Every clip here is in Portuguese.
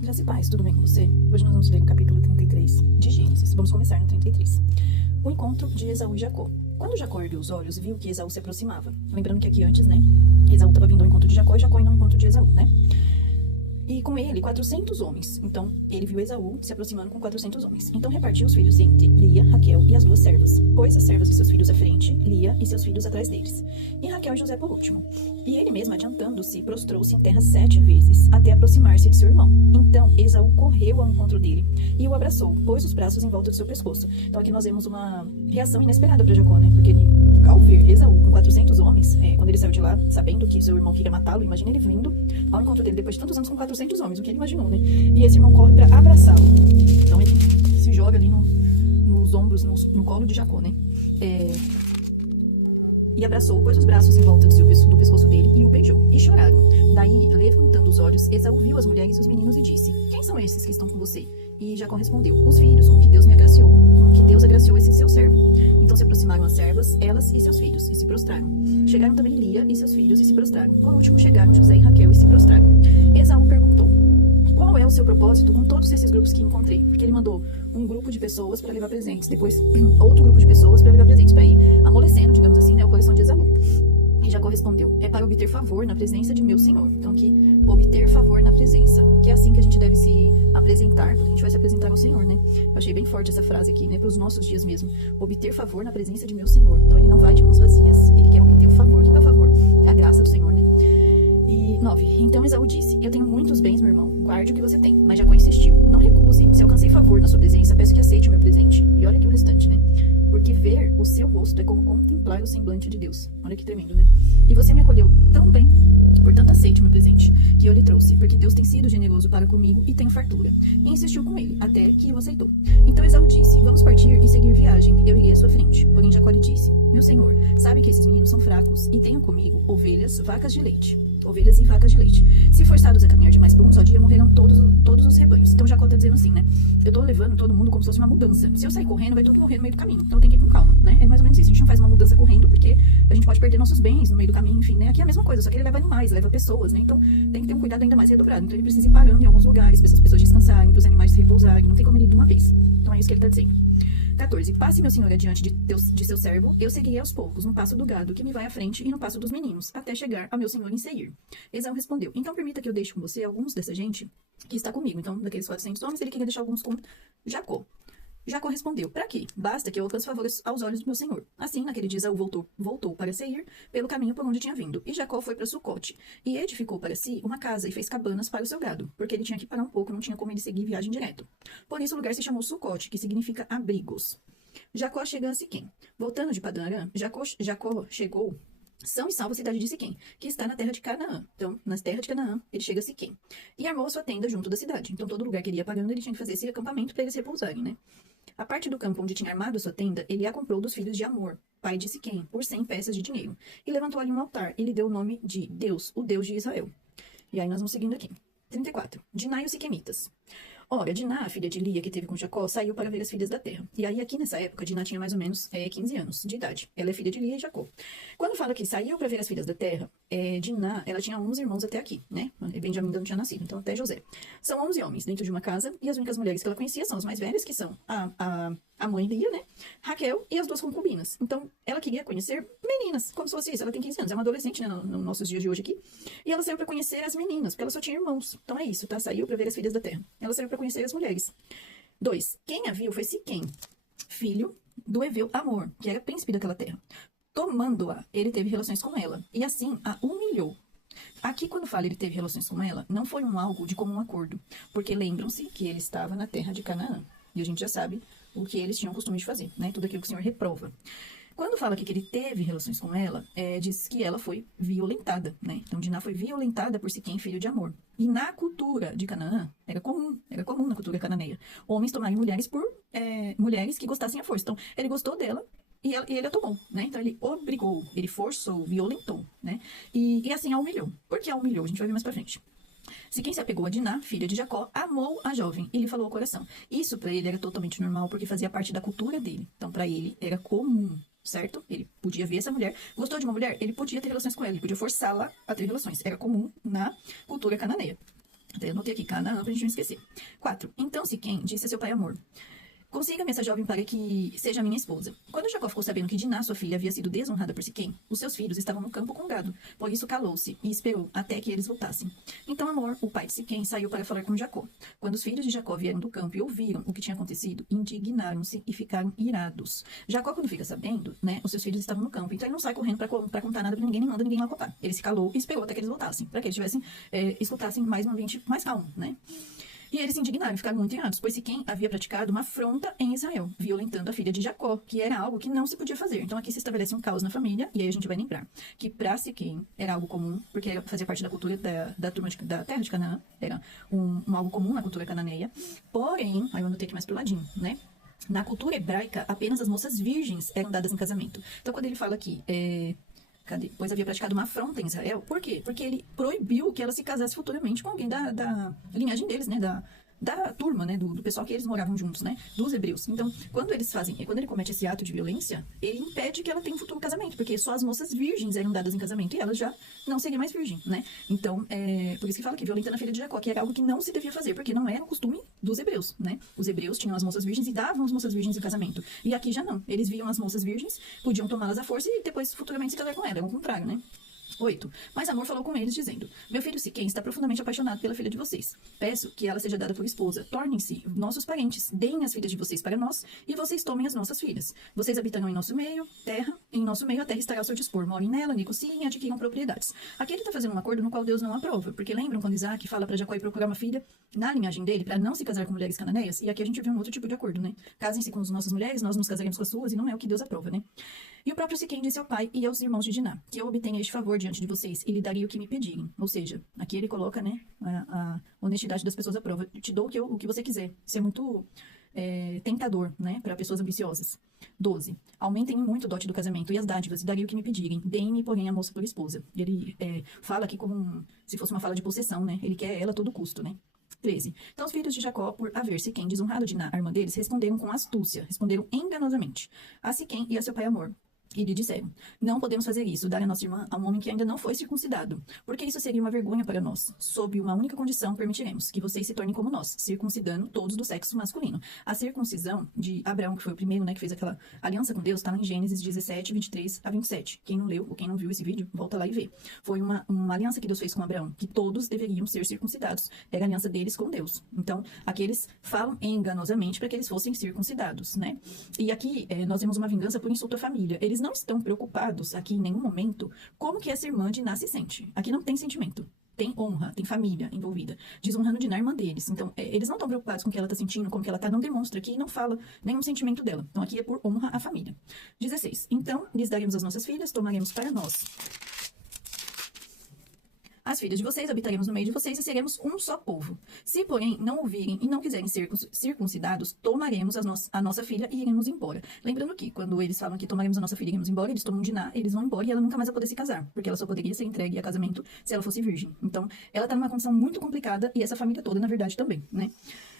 Graça e paz, tudo bem com você? Hoje nós vamos ler o capítulo 33 de Gênesis. Vamos começar no 33. O encontro de Esaú e Jacó. Quando Jacó ergueu os olhos, viu que Esaú se aproximava. Lembrando que aqui antes, né, Esaú estava vindo ao encontro de Jacó e Jacó indo ao encontro de Esaú, né? E com ele, 400 homens. Então, ele viu Esaú se aproximando com 400 homens. Então, repartiu os filhos entre Lia, Raquel e as duas servas. Pôs as servas e seus filhos à frente, Lia e seus filhos atrás deles. E Raquel e José por último. E ele mesmo, adiantando-se, prostrou-se em terra 7 vezes, até aproximar-se de seu irmão. Então, Esaú correu ao encontro dele e o abraçou, pôs os braços em volta do seu pescoço. Então, aqui nós vemos uma reação inesperada para Jacó, né? Porque ele, ao ver Esaú com 400 homens, quando ele saiu de lá, sabendo que seu irmão queria matá-lo, imagina ele vindo ao encontro dele depois de tantos anos com 400 homens, o que ele imaginou, né? E esse irmão corre para abraçá-lo. Então, ele se joga ali nos ombros, no colo de Jacó, né? E abraçou, pôs os braços em volta do pescoço dele e o beijou. E choraram. Daí, levantando os olhos, Esaú viu as mulheres e os meninos e disse: Quem são esses que estão com você? E Jacó respondeu: Os filhos com que Deus me agraciou, com que Deus agraciou esse seu servo. Então se aproximaram as servas, elas e seus filhos, e se prostraram. Chegaram também Lia e seus filhos e se prostraram. Por último chegaram José e Raquel e se prostraram. Esaú perguntou: Qual é o seu propósito com todos esses grupos que encontrei? Porque ele mandou um grupo de pessoas para levar presentes, depois outro grupo de pessoas para levar presentes, para ir amolecendo, digamos assim, né, o coração de Esaú. E Jacó respondeu: É para obter favor na presença de meu senhor. Então, que obter favor na presença, que é assim que a gente deve se apresentar, quando a gente vai se apresentar ao Senhor, né? Eu achei bem forte essa frase aqui, né, para os nossos dias mesmo. Obter favor na presença de meu senhor. Então, ele não vai de mãos vazias, ele quer obter o favor. O que é o favor? É a graça do Senhor, né? E 9. Então Esaú disse: Eu tenho muitos bens, meu irmão, guarde o que você tem. Mas Jacó insistiu: Não recuse, se alcancei favor na sua presença, peço que aceite o meu presente. E olha aqui o restante, né? Porque ver o seu rosto é como contemplar o semblante de Deus. Olha que tremendo, né? E você me acolheu tão bem, portanto aceite o meu presente, que eu lhe trouxe, porque Deus tem sido generoso para comigo e tenho fartura. E insistiu com ele, até que o aceitou. Então Esaú disse: Vamos partir e seguir viagem, eu irei à sua frente. Porém Jacó lhe disse: Meu senhor, sabe que esses meninos são fracos, e tenho comigo ovelhas e vacas de leite. Se forçados a caminhar demais por um só dia, morrerão todos os rebanhos. Então Jacó tá dizendo assim, né? Eu tô levando todo mundo como se fosse uma mudança. Se eu sair correndo, vai todo morrer no meio do caminho. Então eu tenho que ir com calma, né? É mais ou menos isso. A gente não faz uma mudança correndo porque a gente pode perder nossos bens no meio do caminho, enfim, né? Aqui é a mesma coisa, só que ele leva animais, leva pessoas, né? Então tem que ter um cuidado ainda mais redobrado. Então ele precisa ir parando em alguns lugares para as pessoas descansarem, para os animais se repousarem. Não tem como ele ir de uma vez. Então é isso que ele tá dizendo. 14. Passe meu senhor adiante de seu servo, eu seguirei aos poucos, no passo do gado, que me vai à frente, e no passo dos meninos, até chegar a meu senhor em Seir. Esaú respondeu: Então permita que eu deixe com você alguns dessa gente que está comigo. Então, daqueles 400 homens, ele queria deixar alguns com Jacó. Jacó respondeu: Para quê? Basta que eu alcance favores aos olhos do meu senhor. Assim, naquele dia, Esaú voltou para Seir, pelo caminho por onde tinha vindo. E Jacó foi para Sucote, e edificou para si uma casa e fez cabanas para o seu gado, porque ele tinha que parar um pouco, não tinha como ele seguir viagem direto. Por isso o lugar se chamou Sucote, que significa abrigos. Jacó chega a Siquém. Voltando de Padã Arã, Jacó chegou são e salvo a cidade de Siquém, que está na terra de Canaã. Então, na terra de Canaã, ele chega a Siquém. E armou a sua tenda junto da cidade. Então, todo lugar que ele ia parando, ele tinha que fazer esse acampamento para eles repousarem, né? A parte do campo onde tinha armado a sua tenda, ele a comprou dos filhos de Amor, pai de Siquém, por 100 peças de dinheiro. E levantou ali um altar, e lhe deu o nome de Deus, o Deus de Israel. E aí nós vamos seguindo aqui. 34. Diná e os Siquemitas. Ora, Diná, a filha de Lia, que teve com Jacó, saiu para ver as filhas da terra. E aí, aqui nessa época, Diná tinha mais ou menos 15 anos de idade. Ela é filha de Lia e Jacó. Quando fala que saiu para ver as filhas da terra, Diná, ela tinha 11 irmãos até aqui, né? Benjamim ainda não tinha nascido, então até José. São 11 homens dentro de uma casa, e as únicas mulheres que ela conhecia são as mais velhas, que são a mãe Lia, né? Raquel e as duas concubinas. Então, ela queria conhecer meninas, como se fosse isso. Ela tem 15 anos, é uma adolescente, né, nos nossos dias de hoje aqui. E ela saiu para conhecer as meninas, porque ela só tinha irmãos. Então é isso, tá? Saiu para ver as filhas da terra. Ela saiu para conhecer as mulheres. 2. Quem a viu foi Siquém, filho do Eveu Amor, que era príncipe daquela terra. Tomando-a, ele teve relações com ela, e assim a humilhou. Aqui, quando fala ele teve relações com ela, não foi algo de comum acordo, porque lembram-se que ele estava na terra de Canaã, e a gente já sabe o que eles tinham costume de fazer, né? Tudo aquilo que o Senhor reprova. Quando fala aqui que ele teve relações com ela, diz que ela foi violentada, né? Então, Diná foi violentada por Siquém, filho de Amor. E na cultura de Canaã, era comum na cultura cananeia, homens tomarem mulheres por mulheres que gostassem à força. Então, ele gostou dela e ele a tomou, né? Então, ele obrigou, ele forçou, violentou, né? E assim a humilhou. Por que a humilhou? A gente vai ver mais pra frente. Siquém se apegou a Diná, filha de Jacó, amou a jovem e lhe falou ao coração. Isso para ele era totalmente normal, porque fazia parte da cultura dele. Então, para ele, era comum, certo? Ele podia ver essa mulher. Gostou de uma mulher? Ele podia ter relações com ela, ele podia forçá-la a ter relações. Era comum na cultura cananeia. Até anotei aqui, Canaã, pra gente não esquecer. 4. Então Siquém disse a seu pai Amor: consiga-me essa jovem para que seja minha esposa. Quando Jacó ficou sabendo que Diná, sua filha, havia sido desonrada por Siquém, os seus filhos estavam no campo com gado. Por isso calou-se e esperou até que eles voltassem. Então Amor, o pai de Siquém, saiu para falar com Jacó. Quando os filhos de Jacó vieram do campo e ouviram o que tinha acontecido, indignaram-se e ficaram irados. Jacó, quando fica sabendo, né, os seus filhos estavam no campo, então ele não sai correndo para contar nada pra ninguém, nem manda ninguém lá contar. Ele se calou e esperou até que eles voltassem, para que eles escutassem mais um ambiente mais calmo, né? E eles se indignaram e ficaram muito irados, pois Siquém havia praticado uma afronta em Israel, violentando a filha de Jacó, que era algo que não se podia fazer. Então aqui se estabelece um caos na família, e aí a gente vai lembrar que para Siquém era algo comum, porque fazia parte da cultura da terra de Canaã, era algo comum na cultura cananeia. Porém, aí eu anotei aqui mais pro ladinho, né? Na cultura hebraica, apenas as moças virgens eram dadas em casamento. Então quando ele fala aqui, pois havia praticado uma afronta em Israel. Por quê? Porque ele proibiu que ela se casasse futuramente com alguém da linhagem deles, né? Da turma, né? Do pessoal que eles moravam juntos, né? Dos hebreus. Então, quando ele comete esse ato de violência, ele impede que ela tenha um futuro casamento, porque só as moças virgens eram dadas em casamento e ela já não seria mais virgem, né? Então, por isso que fala que violentando a filha de Jacó, que era algo que não se devia fazer, porque não era o costume dos hebreus, né? Os hebreus tinham as moças virgens e davam as moças virgens em casamento. E aqui já não. Eles viam as moças virgens, podiam tomá-las à força e depois futuramente se casar com ela. É o contrário, né? 8. Mas Amor falou com eles, dizendo: meu filho Siquém está profundamente apaixonado pela filha de vocês. Peço que ela seja dada por esposa. Tornem-se nossos parentes. Deem as filhas de vocês para nós, e vocês tomem as nossas filhas. Vocês habitarão em nosso meio a terra estará ao seu dispor. Morem nela, negociem e adquiram propriedades. Aqui ele está fazendo um acordo no qual Deus não aprova, porque lembram quando Isaac fala para Jacó ir procurar uma filha na linhagem dele, para não se casar com mulheres cananeias? E aqui a gente vê um outro tipo de acordo, né? Casem-se com as nossas mulheres, nós nos casaremos com as suas, e não é o que Deus aprova, né? E o próprio Siquém disse ao pai e aos irmãos de Diná: que eu obtenha este favor diante de vocês e lhe daria o que me pedirem. Ou seja, aqui ele coloca, né, a honestidade das pessoas à prova. Eu te dou o que você quiser. Isso é muito tentador, né, para pessoas ambiciosas. 12. Aumentem muito o dote do casamento e as dádivas, e daria o que me pedirem. Deem-me, porém, a moça por esposa. Ele fala aqui como se fosse uma fala de possessão, né? Ele quer ela a todo custo, né? 13. Então os filhos de Jacó, por haver Siquém desonrado Diná, a irmã deles, responderam com astúcia, responderam enganosamente a Siquém e a seu pai Amor. E lhe disseram: não podemos fazer isso, dar a nossa irmã a um homem que ainda não foi circuncidado, porque isso seria uma vergonha para nós. Sob uma única condição, permitiremos que vocês se tornem como nós, circuncidando todos do sexo masculino. A circuncisão de Abraão, que foi o primeiro, né, que fez aquela aliança com Deus, está em Gênesis 17, 23 a 27. Quem não leu ou quem não viu esse vídeo, volta lá e vê. Foi uma aliança que Deus fez com Abraão, que todos deveriam ser circuncidados. Era a aliança deles com Deus. Então, aqui eles falam enganosamente para que eles fossem circuncidados, né? E aqui nós vemos uma vingança por insulto à família. Eles não estão preocupados aqui em nenhum momento como que essa irmã Diná se sente. Aqui não tem sentimento. Tem honra, tem família envolvida, desonrando Diná, irmã deles. Então, eles não estão preocupados com o que ela está sentindo, com o que ela está, não demonstra aqui e não fala nenhum sentimento dela. Então, aqui é por honra à família. 16. Então, lhes daremos as nossas filhas, tomaremos para nós as filhas de vocês, habitaremos no meio de vocês e seremos um só povo. Se, porém, não ouvirem e não quiserem ser circuncidados, tomaremos a nossa filha e iremos embora. Lembrando que, quando eles falam que tomaremos a nossa filha e iremos embora, eles tomam Diná, eles vão embora e ela nunca mais vai poder se casar, porque ela só poderia ser entregue a casamento se ela fosse virgem. Então, ela está numa condição muito complicada e essa família toda, na verdade, também, né?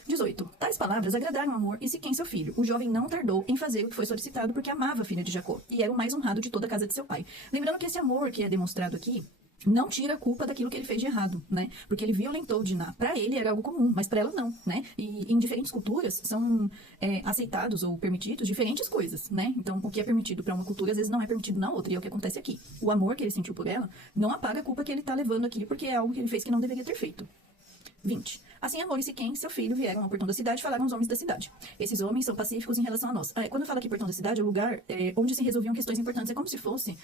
18. Tais palavras agradaram Amor e Siquém, seu filho. O jovem não tardou em fazer o que foi solicitado porque amava a filha de Jacó e era o mais honrado de toda a casa de seu pai. Lembrando que esse amor que é demonstrado aqui não tira a culpa daquilo que ele fez de errado, né? Porque ele violentou Diná. Para ele era algo comum, mas para ela não, né? E em diferentes culturas são aceitados ou permitidos diferentes coisas, né? Então, o que é permitido para uma cultura, às vezes não é permitido na outra. E é o que acontece aqui. O amor que ele sentiu por ela não apaga a culpa que ele tá levando aqui, porque é algo que ele fez que não deveria ter feito. 20. Assim Amor e Siquém, seu filho, vieram ao portão da cidade e falaram aos homens da cidade. Esses homens são pacíficos em relação a nós. Quando fala aqui portão da cidade, é o lugar onde se resolviam questões importantes. É como se fosse,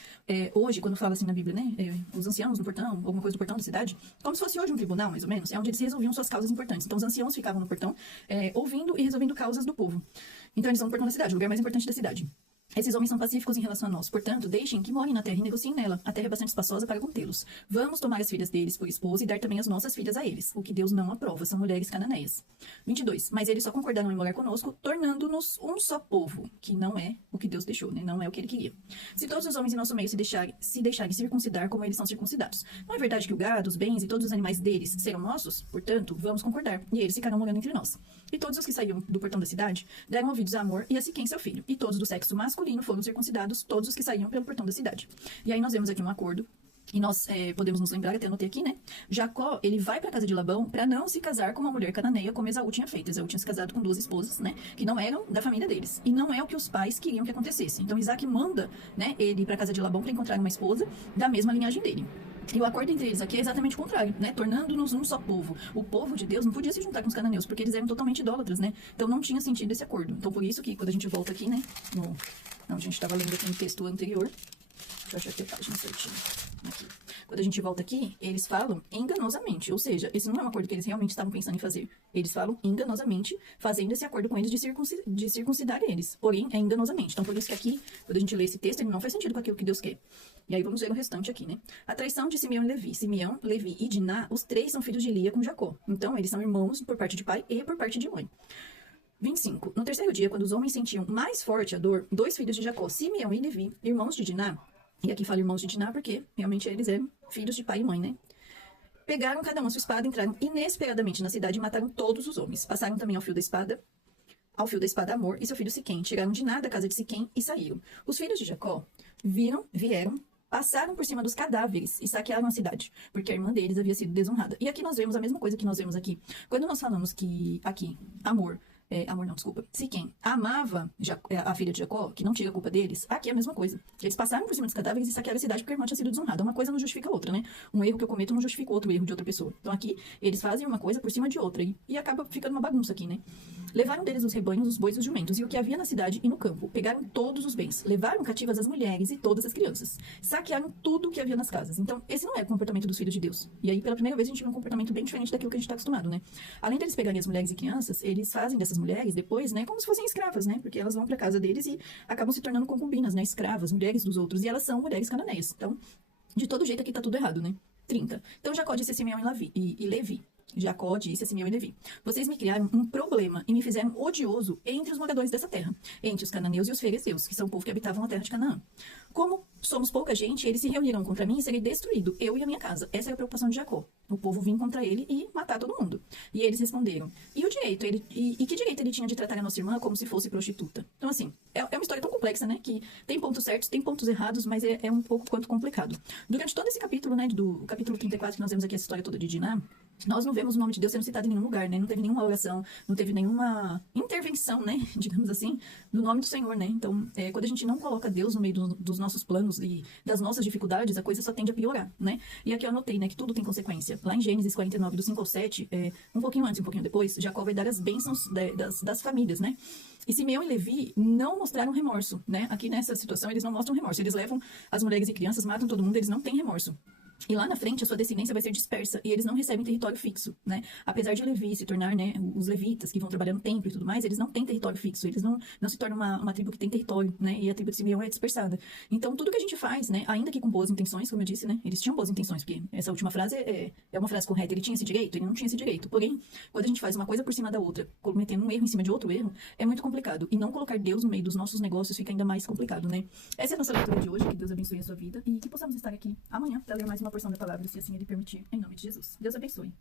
hoje, quando fala assim na Bíblia, né? Os anciãos no portão, alguma coisa do portão da cidade. Como se fosse hoje um tribunal, mais ou menos. É onde eles resolviam suas causas importantes. Então os anciãos ficavam no portão, ouvindo e resolvendo causas do povo. Então eles vão no portão da cidade, o lugar mais importante da cidade. Esses homens são pacíficos em relação a nós, portanto, deixem que morem na terra e negociem nela. A terra é bastante espaçosa para contê-los. Vamos tomar as filhas deles por esposa e dar também as nossas filhas a eles, o que Deus não aprova, são mulheres cananeias. 22. Mas eles só concordaram em morar conosco, tornando-nos um só povo, que não é o que Deus deixou, né? Não é o que ele queria. Se todos os homens em nosso meio se deixarem circuncidar como eles são circuncidados, não é verdade que o gado, os bens e todos os animais deles serão nossos? Portanto, vamos concordar, e eles ficarão morando entre nós. E todos os que saíram do portão da cidade deram ouvidos a Amor e a Siquém, seu filho, e todos do sexo masculino foram circuncidados, todos os que saíam pelo portão da cidade. E aí nós vemos aqui um acordo E nós podemos nos lembrar, até anotei aqui, né? Jacó, ele vai para casa de Labão para não se casar com uma mulher cananeia, como Esaú tinha feito. Esaú tinha se casado com 2 esposas, né? Que não eram da família deles. E não é o que os pais queriam que acontecesse. Então Isaac manda, né, ele para casa de Labão para encontrar uma esposa da mesma linhagem dele. E o acordo entre eles aqui é exatamente o contrário, né? Tornando-nos um só povo. O povo de Deus não podia se juntar com os cananeus, porque eles eram totalmente idólatras, né? Então não tinha sentido esse acordo. Então por isso que quando a gente volta aqui, né? Não, a gente estava lendo aqui no texto anterior. Deixa eu achar aqui a página certinha. Aqui. Quando a gente volta aqui, eles falam enganosamente. Ou seja, esse não é um acordo que eles realmente estavam pensando em fazer. Eles falam enganosamente, fazendo esse acordo com eles de circuncidar eles. Porém, é enganosamente. Então, por isso que aqui, quando a gente lê esse texto, ele não faz sentido com aquilo que Deus quer. E aí vamos ver o restante aqui, né? A traição de Simeão e Levi. Simeão, Levi e Diná, os 3 são filhos de Lia com Jacó. Então, eles são irmãos por parte de pai e por parte de mãe. 25. No terceiro dia, quando os homens sentiam mais forte a dor, 2 filhos de Jacó, Simeão e Levi, irmãos de Diná, e aqui fala irmãos de Diná porque realmente eles eram filhos de pai e mãe, né? Pegaram cada um a sua espada, entraram inesperadamente na cidade e mataram todos os homens. Passaram também ao fio da espada Amor e seu filho Siquém. Tiraram Diná da casa de Siquém e saíram. Os filhos de Jacó vieram, passaram por cima dos cadáveres e saquearam a cidade, porque a irmã deles havia sido desonrada. E aqui nós vemos a mesma coisa que nós vemos aqui. Quando nós falamos que aqui, Siquém amava a filha de Jacó, que não tira a culpa deles, aqui é a mesma coisa. Eles passaram por cima dos cadáveres e saquearam a cidade porque a irmã tinha sido desonrada. Uma coisa não justifica a outra, né? Um erro que eu cometo não justifica outro erro de outra pessoa. Então aqui, eles fazem uma coisa por cima de outra e acaba ficando uma bagunça aqui, né? Levaram deles os rebanhos, os bois e os jumentos, e o que havia na cidade e no campo. Pegaram todos os bens, levaram cativas as mulheres e todas as crianças. Saquearam tudo o que havia nas casas. Então, esse não é o comportamento dos filhos de Deus. E aí, pela primeira vez, a gente vê um comportamento bem diferente daquilo que a gente está acostumado, né? Além deles pegarem as mulheres e crianças, eles fazem dessas mulheres, depois, né, como se fossem escravas, né? Porque elas vão para casa deles e acabam se tornando concubinas, né? Escravas, mulheres dos outros. E elas são mulheres cananeias. Então, de todo jeito, aqui tá tudo errado, né? 30. Então, Jacó disse a Simeão e Levi. Jacó disse a Simeão e Levi: vocês me criaram um problema e me fizeram odioso entre os moradores dessa terra, entre os cananeus e os ferezeus, que são o povo que habitavam a terra de Canaã. Como somos pouca gente, eles se reunirão contra mim e serei destruído, eu e a minha casa. Essa é a preocupação de Jacó. O povo vir contra ele e matar todo mundo. E eles responderam: e o direito? E que direito ele tinha de tratar a nossa irmã como se fosse prostituta? Então, assim, é uma história tão complexa, né? Que tem pontos certos, tem pontos errados, mas é um pouco quanto complicado. Durante todo esse capítulo, né? Do capítulo 34, que nós vemos aqui essa história toda de Diná, nós não vemos o nome de Deus sendo citado em nenhum lugar, né? Não teve nenhuma oração, não teve nenhuma intervenção, né? Digamos assim, no nome do Senhor, né? Então, quando a gente não coloca Deus no meio dos nossos planos e das nossas dificuldades, a coisa só tende a piorar, né? E aqui eu anotei, né? Que tudo tem consequência. Lá em Gênesis 49, do 5 ao 7, um pouquinho antes e um pouquinho depois, Jacó vai dar as bênçãos das famílias, né? E Simeão e Levi não mostraram remorso, né? Aqui nessa situação, eles não mostram remorso. Eles levam as mulheres e crianças, matam todo mundo, eles não têm remorso. E lá na frente, a sua descendência vai ser dispersa e eles não recebem território fixo, né? Apesar de Levi se tornar, né, os levitas que vão trabalhar no templo e tudo mais, eles não têm território fixo, eles não se tornam uma tribo que tem território, né? E a tribo de Simeão é dispersada. Então, tudo que a gente faz, né, ainda que com boas intenções, como eu disse, né, eles tinham boas intenções, porque essa última frase é uma frase correta, ele tinha esse direito, ele não tinha esse direito. Porém, quando a gente faz uma coisa por cima da outra, cometendo um erro em cima de outro erro, é muito complicado. E não colocar Deus no meio dos nossos negócios fica ainda mais complicado, né? Essa é a nossa leitura de hoje, que Deus abençoe a sua vida e que possamos estar aqui amanhã para ler mais uma porção da palavra, se assim Ele permitir, em nome de Jesus. Deus abençoe.